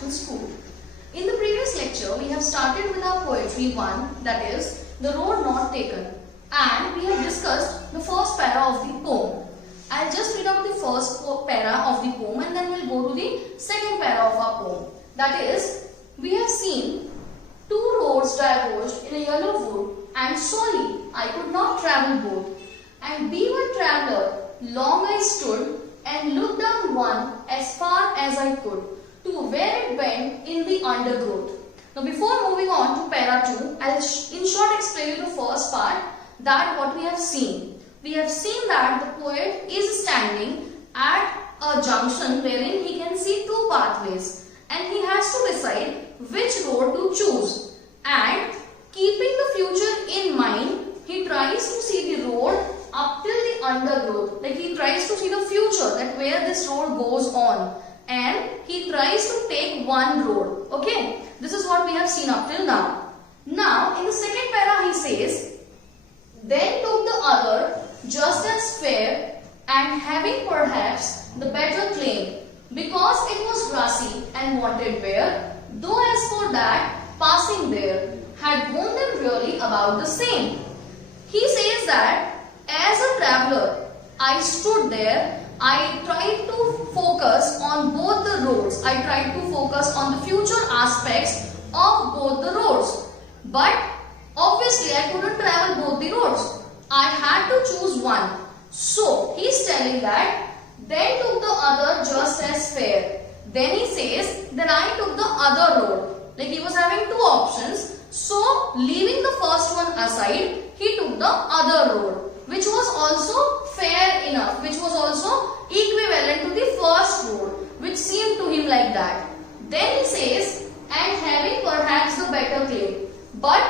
International School. In the previous lecture, we have started with our poetry 1, that is, The Road Not Taken, and we have discussed the first para of the poem. I'll just read out the first para of the poem and then we'll go to the second para of our poem. That is, we have seen two roads diverged in a yellow wood, and sorry, I could not travel both. And be one traveller, long I stood, and looked down one as far as I could, to where it went in the undergrowth. Now before moving on to para 2, I'll in short explain you the first part, that what we have seen. We have seen that the poet is standing at a junction wherein he can see two pathways and he has to decide which road to choose. And keeping the future in mind, he tries to see the road up till the undergrowth. Like he tries to see the future, that where this road goes on. And he tries to take one road. Okay, this is what we have seen up till now. Now, in the second para he says, then took the other just as fair and having perhaps the better claim, because it was grassy and wanted wear, though as for that, passing there, had won them really about the same. He says that as a traveller, I stood there, I tried to focus on both the roads. I tried to focus on the future aspects of both the roads. But obviously I couldn't travel both the roads. I had to choose one. So he's telling that then took the other just as fair. Then he says that I took the other road. Like he was having two options. So leaving the first one aside, he took the other road, which was also fair enough, which was also equivalent to the first road, which seemed to him like that. Then he says, and having perhaps the better claim. But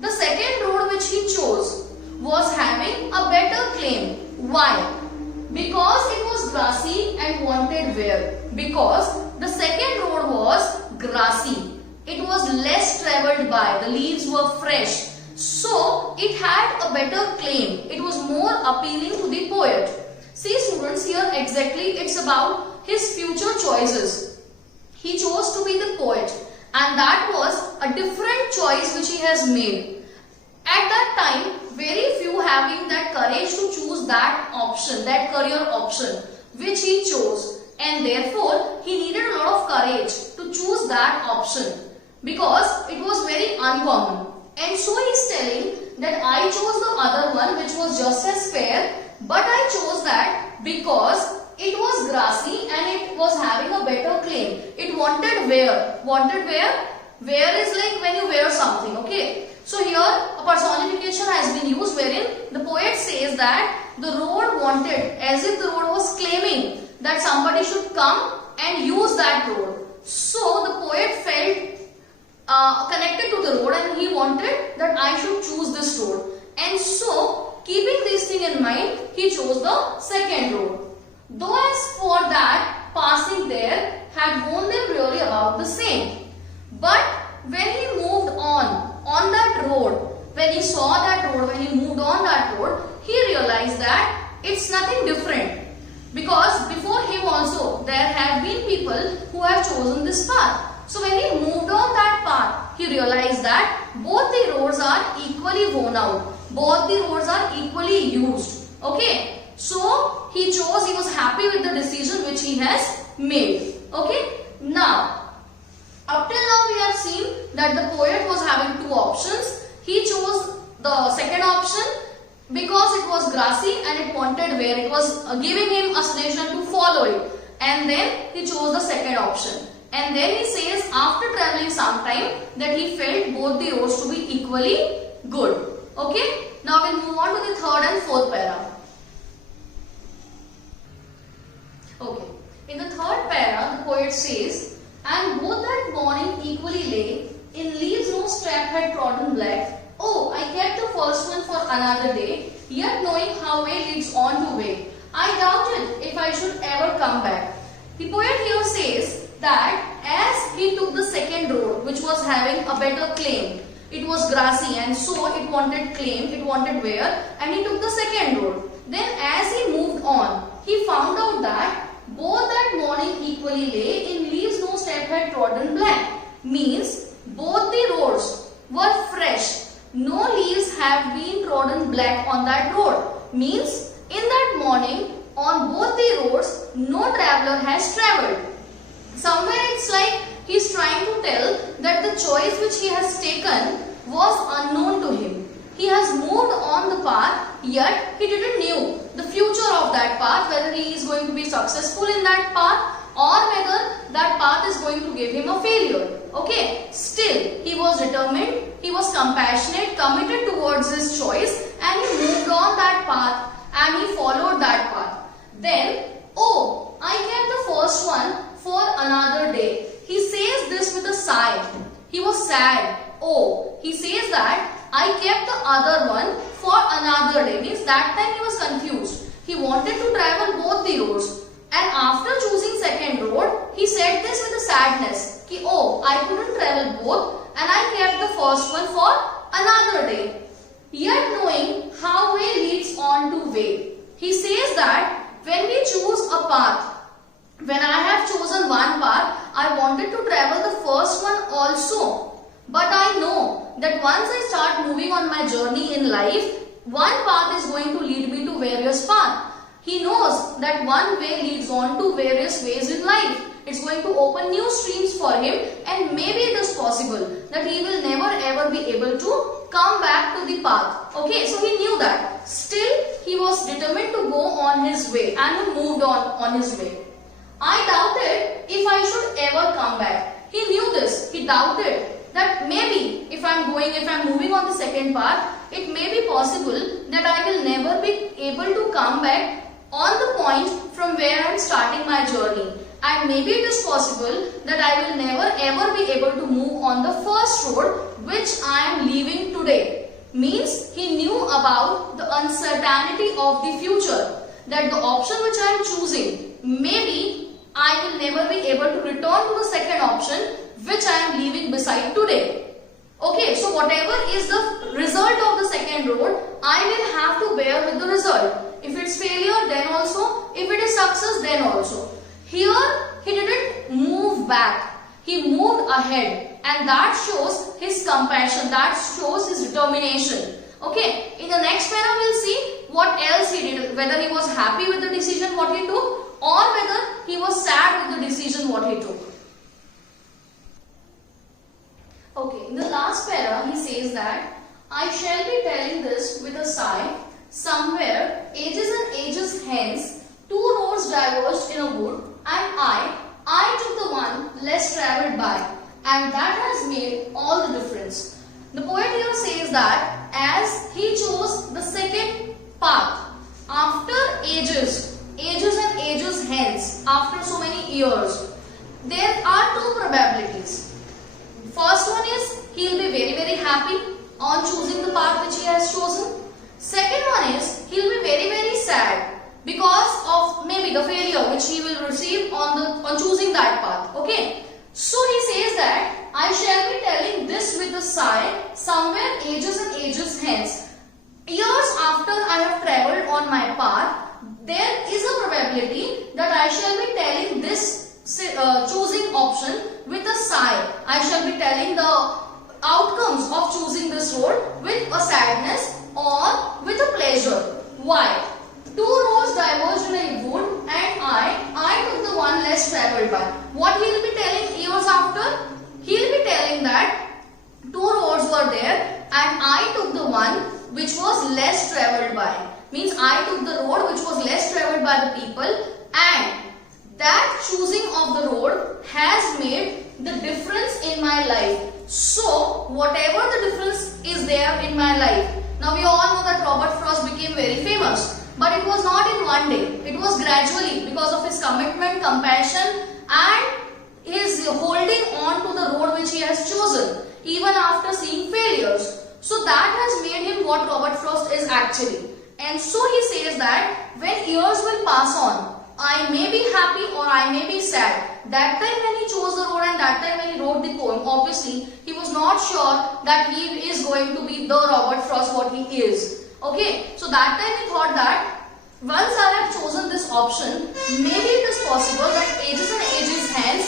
the second road which he chose was having a better claim. Why? Because it was grassy and wanted wear. Because the second road was grassy. It was less travelled by. The leaves were fresh. So it had a better claim. It was more appealing to the poet. See students, here exactly it's about his future choices. He chose to be the poet, and that was a different choice which he has made. At that time, very few having that courage to choose that option, that career option which he chose, and therefore he needed a lot of courage to choose that option because it was very uncommon. And so he is telling that I chose the other one which was just as fair, but I chose that because it was grassy and it was having a better claim. It wanted wear. Wanted wear? Wear is like when you wear something, okay? So here a personification has been used wherein the poet says that the road wanted, as if the road was claiming that somebody should come and use that road. So the poet felt connected to the road and he wanted that I should choose this road. And so, keeping this thing in mind, he chose the second road. Though as for that, passing there had won them really about the same. But when he moved on that road, when he saw that road, when he moved on that road, he realized that it's nothing different. Because before him also, there have been people who have chosen this path. So when he moved on that path, he realized that both the roads are equally worn out. Both the roads are equally used. Okay. So he chose, he was happy with the decision which he has made. Okay. Now, up till now we have seen that the poet was having two options. He chose the second option because it was grassy and it wanted wear. It was giving him a suggestion to follow it. And then he chose the second option. And then he says after travelling some time that he felt both the roads to be equally good. Okay. Now we'll move on to the third and fourth para. Okay. In the third para, the poet says, and both that morning equally lay, in leaves no strap had trodden black. Oh, I kept the first one for another day, yet knowing how way leads on to way. I doubted if I should ever come back. The poet here says that as he took the second road, which was having a better claim, it was grassy and so it wanted claim, it wanted wear, and he took the second road. Then as he moved on, he found out that both that morning equally lay, in leaves no strap step had trodden black. Means both the roads were fresh. No leaves have been trodden black on that road. Means in that morning on both the roads no traveler has travelled. Somewhere it's like he's trying to tell that the choice which he has taken was unknown to him. He has moved on the path, yet he didn't know the future of that path, whether he is going to be successful in that path or whether that path is going to give him a failure. Okay, still he was determined, he was compassionate, committed towards his choice, and he moved on that path and he followed that path. Then, oh, I kept the first one for another day. He says this with a sigh. He was sad. Oh, he says that I kept the other one for another day. Means that time he was confused. He wanted to travel both the roads. And after choosing second road, he said this with a sadness. Ki, oh, I couldn't travel both and I kept the first one for another day. Yet knowing how way leads on to way. He says that when we choose a path, when I have chosen one path, I wanted to travel the first one also. But I know that once I start moving on my journey in life, one path is going to lead me to various paths. He knows that one way leads on to various ways in life. It's going to open new streams for him, and maybe it is possible that he will never ever be able to come back to the path. Okay, so he knew that. Still, he was determined to go on his way and he moved on his way. I doubted if I should ever come back. He knew this. He doubted that maybe if I'm moving on the second path, it may be possible that I will never be able to come back on the point from where I'm starting my journey. And maybe it is possible that I will never ever be able to move on the first road which I am leaving today. Means he knew about the uncertainty of the future. That the option which I am choosing, maybe I will never be able to return to the second option which I am leaving beside today. Okay, so whatever is the result of the second road, I will have to bear with the result. If it's failure, then also. If it is success, then also. Here, he didn't move back. He moved ahead. And that shows his compassion. That shows his determination. Okay, in the next para, we'll see what else he did. Whether he was happy with the decision what he took, or whether he was sad with the decision what he took. Okay, in the last para, he says that I shall be telling this with a sigh. Somewhere, ages and ages hence, two roads diverged in a wood, and I took the one less travelled by, and that has made all the difference. The poet here says that as he chose the second path, after ages and ages hence, after so many years, there are two probabilities. First one is he will be very very happy on choosing the path which he has chosen. Second one is he will be very very sad because of maybe the failure which he will receive on choosing that path. Okay. So he says that I shall be telling this with a sigh, somewhere ages and ages hence. Years after I have travelled on my path, there is a probability that I shall be telling this choosing option with a sigh. I shall be telling the outcomes of choosing this road with a sadness or with a pleasure. Why? Two roads diverged in a wood, and I took the one less travelled by. What he will be telling years after? He will be telling that two roads were there and I took the one which was less travelled by. Means I took the road which was less travelled by the people, and that choosing of the road has made the difference in my life. So, whatever the difference is there in my life. Now, we all know that Robert Frost became very famous. But it was not in one day. It was gradually because of his commitment, compassion, and his holding on to the road which he has chosen, even after seeing failures. So that has made him what Robert Frost is actually. And so he says that when years will pass on, I may be happy or I may be sad. That time when he chose the road and that time when he wrote the poem, obviously he was not sure that he is going to be the Robert Frost what he is. Okay, so that time he thought that once I have chosen this option, maybe it is possible that ages and ages hence,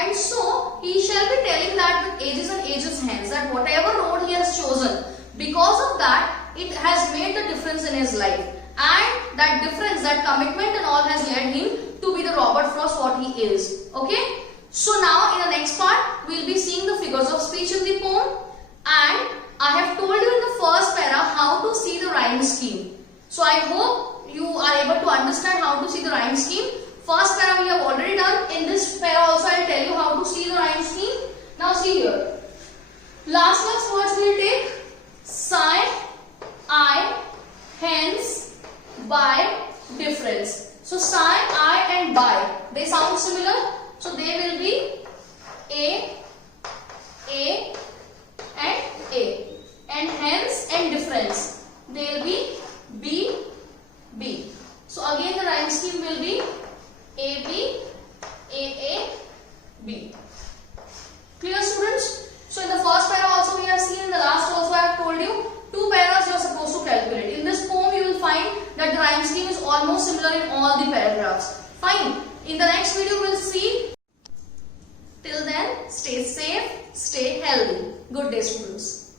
And so he shall be telling that with ages and ages hence that whatever road he has chosen, because of that it has made the difference in his life, and that difference, that commitment and all has led him to be the Robert Frost what he is. Okay. So now in the next part we will be seeing the figures of speech in the poem, and I have told you in the first para how to see the rhyme scheme. So I hope you are able to understand how to see the rhyme scheme. First para we have already done. In this para also I will tell you how to see the rhyme scheme. Now see here. Last words we will take sigh, I, hence, by, difference. So sigh, I and by, they sound similar. So they will be A and A. And hence and difference, they will be B. So again the rhyme scheme will be AB, AA, B. Clear, students? So in the first para also we have seen, in the last also I have told you, 2 paras you are supposed to calculate. In this poem you will find that the rhyme scheme is almost similar in all the paragraphs. Fine. In the next video we will see. Till then, stay safe, stay healthy. Good day, students.